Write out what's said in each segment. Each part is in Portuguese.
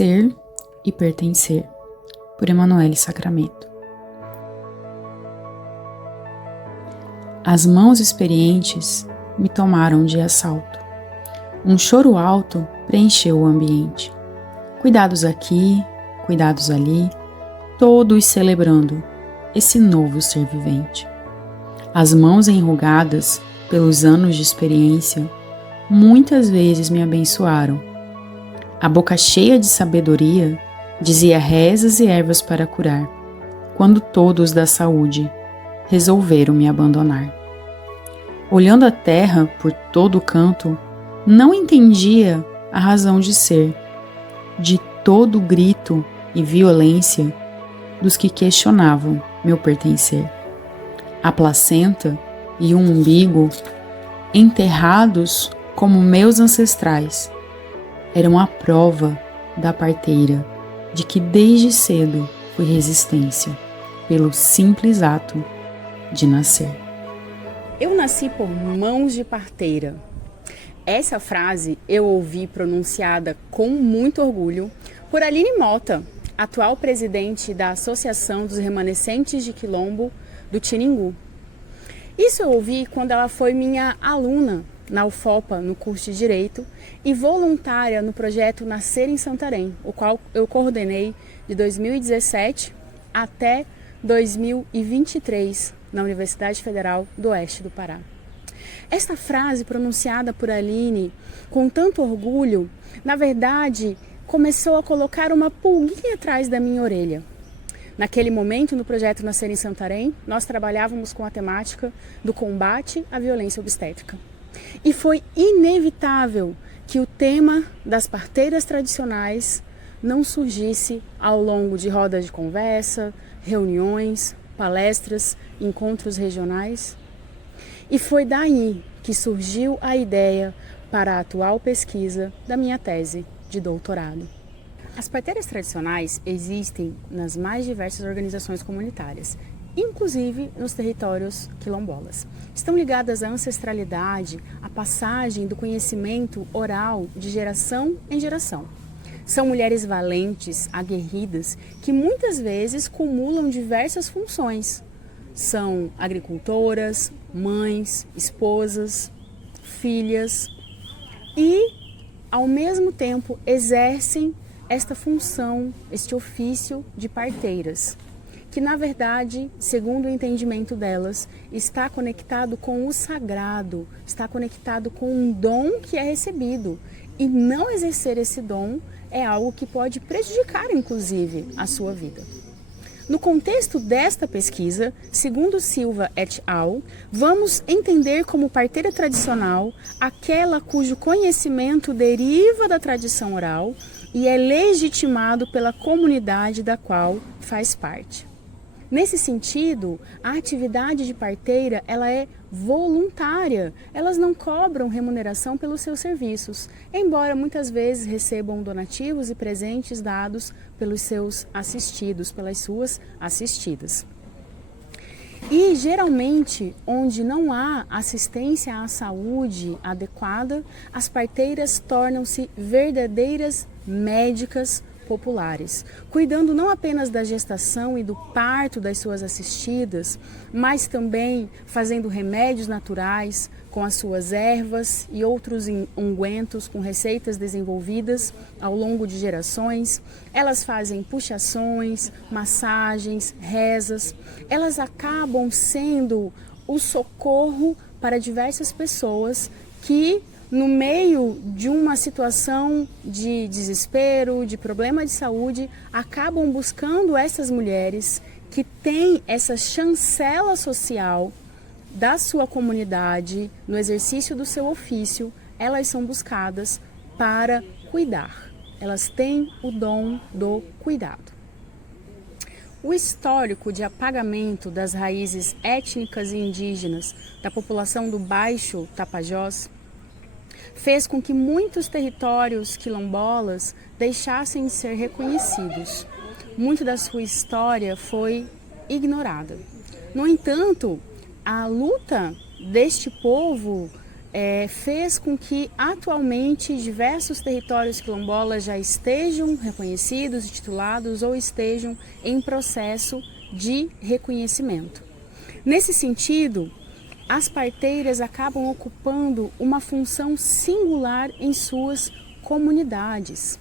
Ser e Pertencer, por Emanuele Sacramento. As mãos experientes me tomaram de assalto. Um choro alto preencheu o ambiente. Cuidados aqui, cuidados ali, todos celebrando esse novo ser vivente. As mãos enrugadas pelos anos de experiência muitas vezes me abençoaram. A boca cheia de sabedoria dizia rezas e ervas para curar, quando todos da saúde resolveram me abandonar. Olhando a terra por todo canto, não entendia a razão de ser, de todo grito e violência dos que questionavam meu pertencer. A placenta e o umbigo, enterrados como meus ancestrais, eram a prova da parteira de que desde cedo fui resistência, pelo simples ato de nascer. Eu nasci por mãos de parteira. Essa frase eu ouvi pronunciada com muito orgulho por Aline Mota, atual presidente da Associação dos Remanescentes de Quilombo do Tiningu. Isso eu ouvi quando ela foi minha aluna na UFOPA, no curso de Direito, e voluntária no projeto Nascer em Santarém, o qual eu coordenei de 2017 até 2023 na Universidade Federal do Oeste do Pará. Esta frase, pronunciada por Aline com tanto orgulho, na verdade, começou a colocar uma pulguinha atrás da minha orelha. Naquele momento, no projeto Nascer em Santarém, nós trabalhávamos com a temática do combate à violência obstétrica. E foi inevitável que o tema das parteiras tradicionais não surgisse ao longo de rodas de conversa, reuniões, palestras, encontros regionais. E foi daí que surgiu a ideia para a atual pesquisa da minha tese de doutorado. As parteiras tradicionais existem nas mais diversas organizações comunitárias, inclusive nos territórios quilombolas. Estão ligadas à ancestralidade, à passagem do conhecimento oral de geração em geração. São mulheres valentes, aguerridas, que muitas vezes cumulam diversas funções. São agricultoras, mães, esposas, filhas e, ao mesmo tempo, exercem esta função, este ofício de parteiras, que na verdade, segundo o entendimento delas, está conectado com o sagrado, está conectado com um dom que é recebido. E não exercer esse dom é algo que pode prejudicar, inclusive, a sua vida. No contexto desta pesquisa, segundo Silva et al., vamos entender como parteira tradicional aquela cujo conhecimento deriva da tradição oral e é legitimado pela comunidade da qual faz parte. Nesse sentido, a atividade de parteira ela é voluntária, elas não cobram remuneração pelos seus serviços, embora muitas vezes recebam donativos e presentes dados pelos seus assistidos, pelas suas assistidas. E geralmente, onde não há assistência à saúde adequada, as parteiras tornam-se verdadeiras médicas populares, cuidando não apenas da gestação e do parto das suas assistidas, mas também fazendo remédios naturais com as suas ervas e outros ungüentos com receitas desenvolvidas ao longo de gerações. Elas fazem puxações, massagens, rezas. Elas acabam sendo o socorro para diversas pessoas que, no meio de uma situação de desespero, de problema de saúde, acabam buscando essas mulheres que têm essa chancela social da sua comunidade, no exercício do seu ofício. Elas são buscadas para cuidar. Elas têm o dom do cuidado. O histórico de apagamento das raízes étnicas e indígenas da população do Baixo Tapajós fez com que muitos territórios quilombolas deixassem de ser reconhecidos. Muito da sua história foi ignorada. No entanto, a luta deste povo fez com que atualmente diversos territórios quilombolas já estejam reconhecidos e titulados ou estejam em processo de reconhecimento. Nesse sentido, as parteiras acabam ocupando uma função singular em suas comunidades.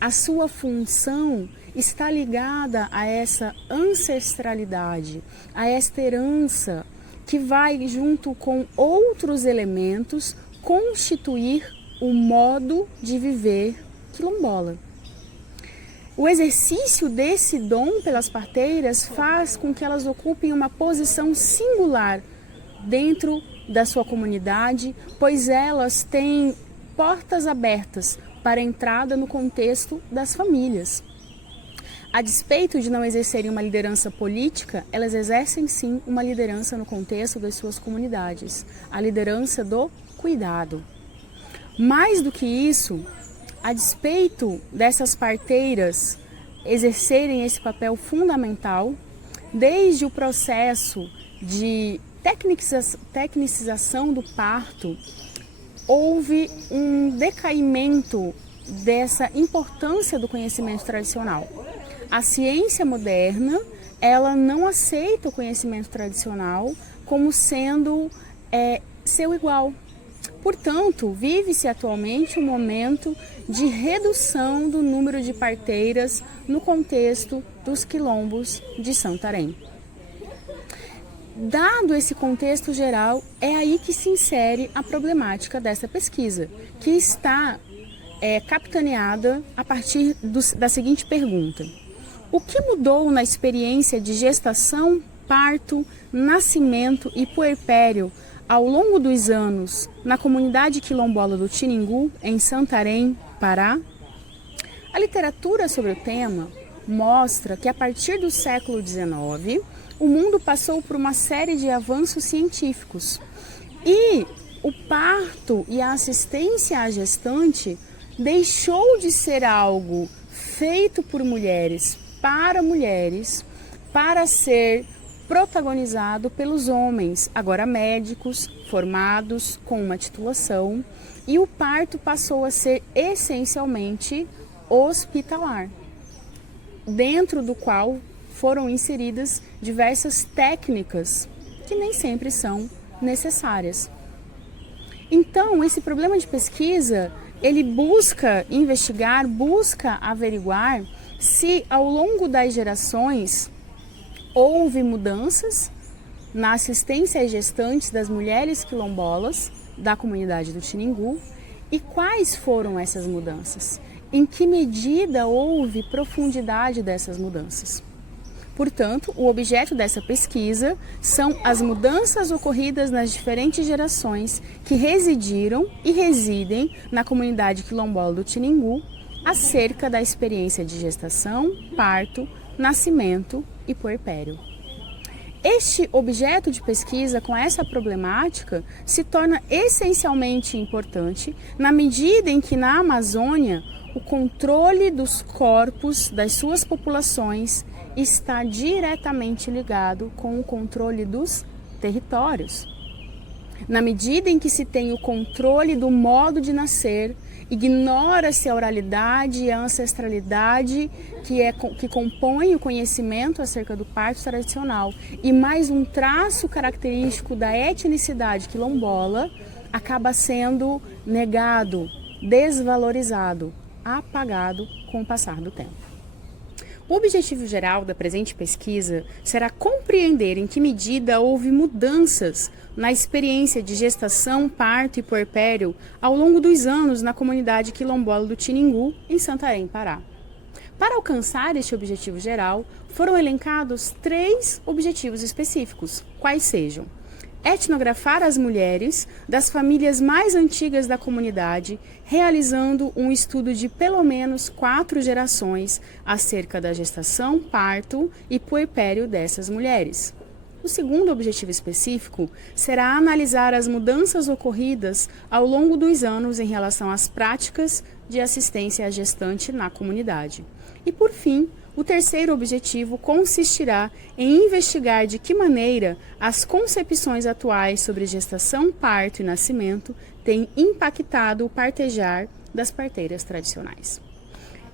A sua função está ligada a essa ancestralidade, a esta herança que vai, junto com outros elementos, constituir o modo de viver quilombola. O exercício desse dom pelas parteiras faz com que elas ocupem uma posição singular dentro da sua comunidade, pois elas têm portas abertas para a entrada no contexto das famílias. A despeito de não exercerem uma liderança política, elas exercem sim uma liderança no contexto das suas comunidades, a liderança do cuidado. Mais do que isso, a despeito dessas parteiras exercerem esse papel fundamental, desde o processo de tecnicização do parto, houve um decaimento dessa importância do conhecimento tradicional. A ciência moderna, ela não aceita o conhecimento tradicional como sendo seu igual. Portanto, vive-se atualmente um momento de redução do número de parteiras no contexto dos quilombos de Santarém. Dado esse contexto geral, é aí que se insere a problemática dessa pesquisa, que está capitaneada a partir da seguinte pergunta: o que mudou na experiência de gestação, parto, nascimento e puerpério ao longo dos anos na comunidade quilombola do Tiningu, em Santarém, Pará? A literatura sobre o tema mostra que a partir do século XIX, o mundo passou por uma série de avanços científicos e o parto e a assistência à gestante deixou de ser algo feito por mulheres, para ser protagonizado pelos homens, agora médicos, formados com uma titulação, e o parto passou a ser essencialmente hospitalar, dentro do qual foram inseridas diversas técnicas que nem sempre são necessárias. Então, esse problema de pesquisa, ele busca investigar, busca averiguar se ao longo das gerações houve mudanças na assistência às gestantes das mulheres quilombolas da comunidade do Tiningu e quais foram essas mudanças, em que medida houve profundidade dessas mudanças. Portanto, o objeto dessa pesquisa são as mudanças ocorridas nas diferentes gerações que residiram e residem na comunidade quilombola do Tiningu acerca da experiência de gestação, parto, nascimento e puerpério. Este objeto de pesquisa com essa problemática se torna essencialmente importante na medida em que na Amazônia o controle dos corpos das suas populações está diretamente ligado com o controle dos territórios. Na medida em que se tem o controle do modo de nascer, ignora-se a oralidade e a ancestralidade que compõe o conhecimento acerca do parto tradicional e mais um traço característico da etnicidade quilombola acaba sendo negado, desvalorizado, apagado com o passar do tempo. O objetivo geral da presente pesquisa será compreender em que medida houve mudanças na experiência de gestação, parto e puerpério ao longo dos anos na comunidade quilombola do Tiningu, em Santarém, Pará. Para alcançar este objetivo geral, foram elencados 3 objetivos específicos, quais sejam: etnografar as mulheres das famílias mais antigas da comunidade, realizando um estudo de pelo menos 4 gerações acerca da gestação, parto e puerpério dessas mulheres. O segundo objetivo específico será analisar as mudanças ocorridas ao longo dos anos em relação às práticas de assistência à gestante na comunidade. E por fim, o terceiro objetivo consistirá em investigar de que maneira as concepções atuais sobre gestação, parto e nascimento têm impactado o partejar das parteiras tradicionais.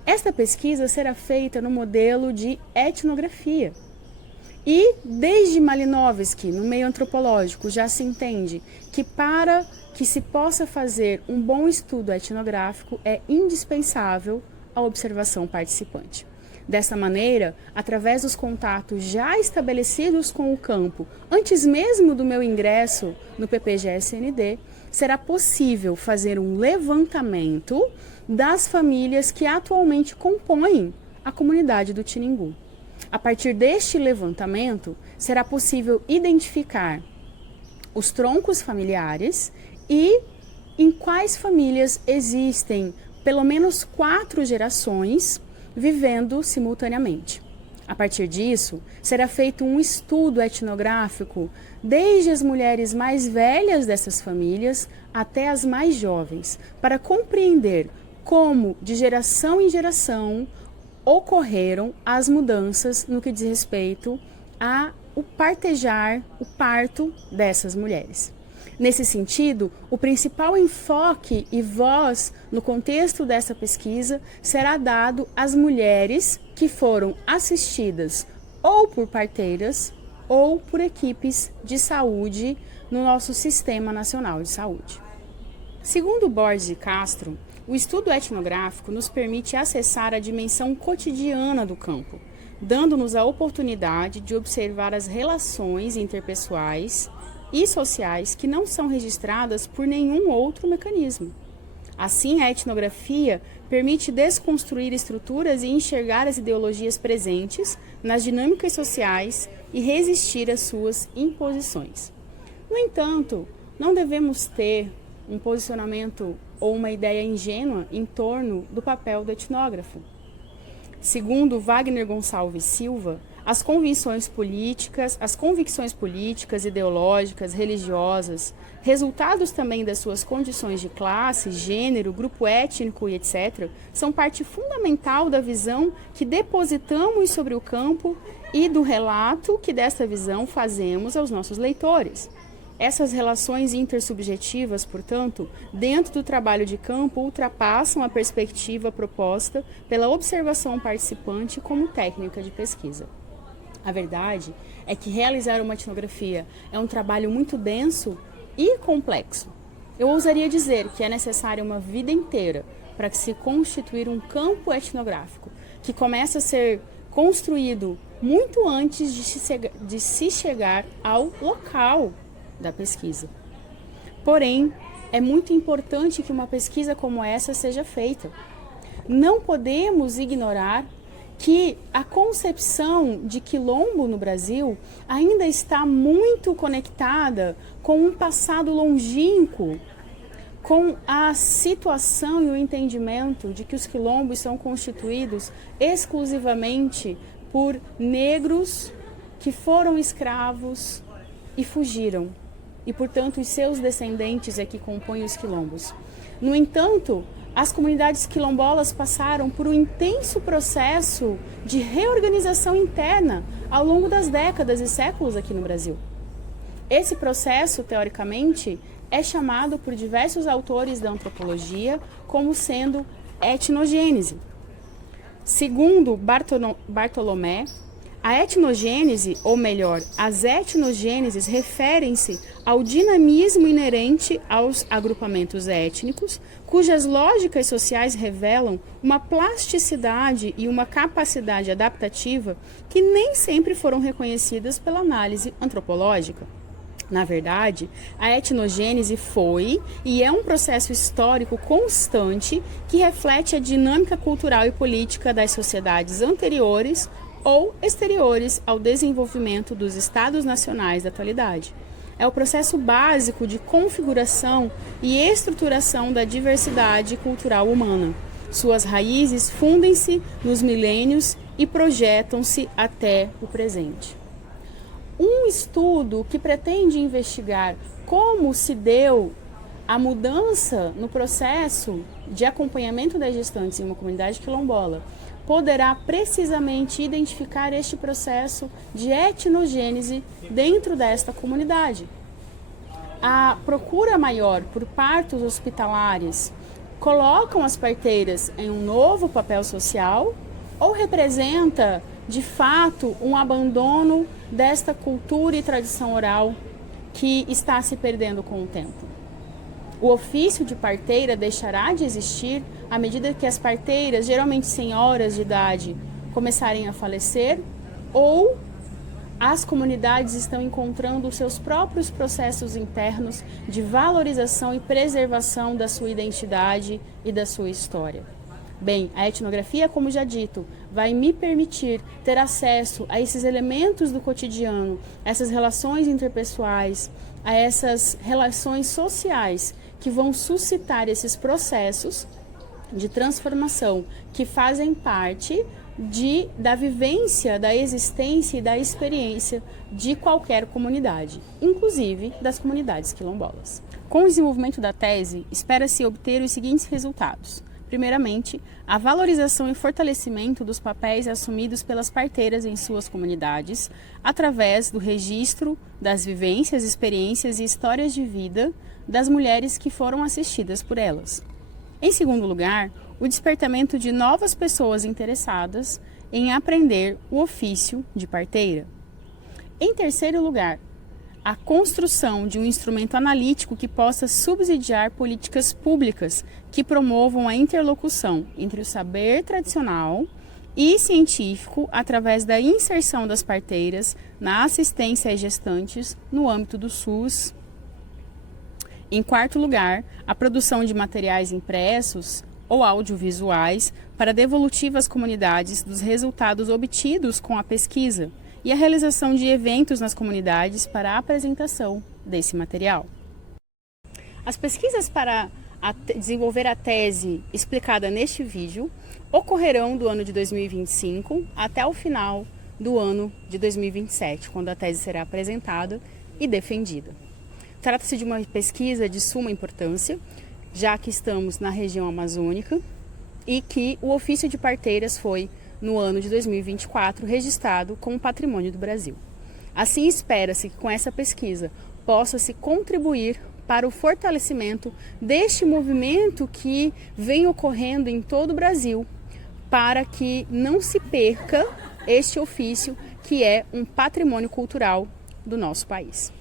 Esta pesquisa será feita no modelo de etnografia. E desde Malinowski, no meio antropológico, já se entende que para que se possa fazer um bom estudo etnográfico é indispensável a observação participante. Dessa maneira, através dos contatos já estabelecidos com o campo, antes mesmo do meu ingresso no PPG-SND, será possível fazer um levantamento das famílias que atualmente compõem a comunidade do Tiningu. A partir deste levantamento, será possível identificar os troncos familiares e em quais famílias existem pelo menos 4 gerações vivendo simultaneamente. A partir disso, será feito um estudo etnográfico desde as mulheres mais velhas dessas famílias até as mais jovens, para compreender como, de geração em geração, ocorreram as mudanças no que diz respeito ao partejar, o parto dessas mulheres. Nesse sentido, o principal enfoque e voz no contexto dessa pesquisa será dado às mulheres que foram assistidas ou por parteiras ou por equipes de saúde no nosso Sistema Nacional de Saúde. Segundo Borges e Castro, o estudo etnográfico nos permite acessar a dimensão cotidiana do campo, dando-nos a oportunidade de observar as relações interpessoais e sociais que não são registradas por nenhum outro mecanismo. Assim, a etnografia permite desconstruir estruturas e enxergar as ideologias presentes nas dinâmicas sociais e resistir às suas imposições. No entanto, não devemos ter um posicionamento ou uma ideia ingênua em torno do papel do etnógrafo. Segundo Wagner Gonçalves Silva, as convicções políticas, ideológicas, religiosas, resultados também das suas condições de classe, gênero, grupo étnico e etc., são parte fundamental da visão que depositamos sobre o campo e do relato que desta visão fazemos aos nossos leitores. Essas relações intersubjetivas, portanto, dentro do trabalho de campo, ultrapassam a perspectiva proposta pela observação participante como técnica de pesquisa. A verdade é que realizar uma etnografia é um trabalho muito denso e complexo. Eu ousaria dizer que é necessária uma vida inteira para que se constituir um campo etnográfico, que começa a ser construído muito antes de se chegar ao local da pesquisa. Porém, é muito importante que uma pesquisa como essa seja feita. Não podemos ignorar que a concepção de quilombo no Brasil ainda está muito conectada com um passado longínquo, com a situação e o entendimento de que os quilombos são constituídos exclusivamente por negros que foram escravos e fugiram. E, portanto, os seus descendentes é que compõem os quilombos. No entanto, as comunidades quilombolas passaram por um intenso processo de reorganização interna ao longo das décadas e séculos aqui no Brasil. Esse processo, teoricamente, é chamado por diversos autores da antropologia como sendo etnogênese. Segundo Bartolomé, a etnogênese, ou melhor, as etnogêneses referem-se ao dinamismo inerente aos agrupamentos étnicos, cujas lógicas sociais revelam uma plasticidade e uma capacidade adaptativa que nem sempre foram reconhecidas pela análise antropológica. Na verdade, a etnogênese foi e é um processo histórico constante que reflete a dinâmica cultural e política das sociedades anteriores ou exteriores ao desenvolvimento dos estados nacionais da atualidade. É o processo básico de configuração e estruturação da diversidade cultural humana. Suas raízes fundem-se nos milênios e projetam-se até o presente. Um estudo que pretende investigar como se deu a mudança no processo de acompanhamento das gestantes em uma comunidade quilombola poderá precisamente identificar este processo de etnogênese dentro desta comunidade. A procura maior por partos hospitalares colocam as parteiras em um novo papel social ou representa, de fato, um abandono desta cultura e tradição oral que está se perdendo com o tempo? O ofício de parteira deixará de existir à medida que as parteiras, geralmente senhoras de idade, começarem a falecer, ou as comunidades estão encontrando os seus próprios processos internos de valorização e preservação da sua identidade e da sua história? Bem, a etnografia, como já dito, vai me permitir ter acesso a esses elementos do cotidiano, essas relações interpessoais, a essas relações sociais que vão suscitar esses processos de transformação que fazem parte da vivência, da existência e da experiência de qualquer comunidade, inclusive das comunidades quilombolas. Com o desenvolvimento da tese, espera-se obter os seguintes resultados. Primeiramente, a valorização e fortalecimento dos papéis assumidos pelas parteiras em suas comunidades, através do registro das vivências, experiências e histórias de vida das mulheres que foram assistidas por elas. Em segundo lugar, o despertamento de novas pessoas interessadas em aprender o ofício de parteira. Em terceiro lugar, a construção de um instrumento analítico que possa subsidiar políticas públicas que promovam a interlocução entre o saber tradicional e científico através da inserção das parteiras na assistência às gestantes no âmbito do SUS. Em quarto lugar, a produção de materiais impressos ou audiovisuais para devolutiva às comunidades dos resultados obtidos com a pesquisa e a realização de eventos nas comunidades para a apresentação desse material. As pesquisas para desenvolver a tese explicada neste vídeo ocorrerão do ano de 2025 até o final do ano de 2027, quando a tese será apresentada e defendida. Trata-se de uma pesquisa de suma importância, já que estamos na região amazônica e que o ofício de parteiras foi, no ano de 2024, registrado como Patrimônio do Brasil. Assim, espera-se que com essa pesquisa possa-se contribuir para o fortalecimento deste movimento que vem ocorrendo em todo o Brasil, para que não se perca este ofício que é um patrimônio cultural do nosso país.